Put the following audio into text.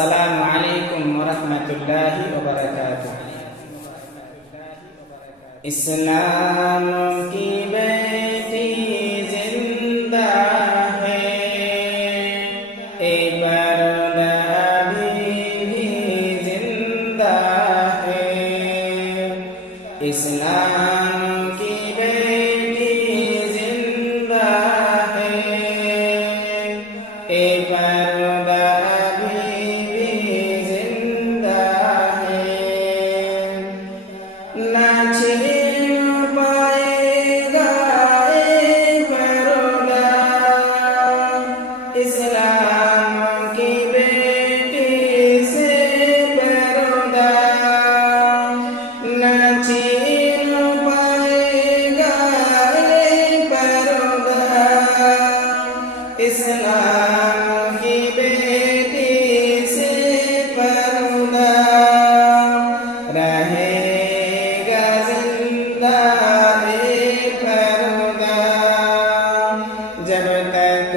अस्सलामु अलैकुम वरहमतुल्लाहि वबरकातुह। इस्लाम की बेटी जिंदा है, ए पर्दा भी जिंदा है। इस्लाम की बेटी जिंदा है, ए पर्दा इस्लाम की बेटी से पर्दा न छीन पाएगा ये पर्दा। इस्लाम की बेटी से पर्दा रहेगा जिंदा ये पर्दा जब तक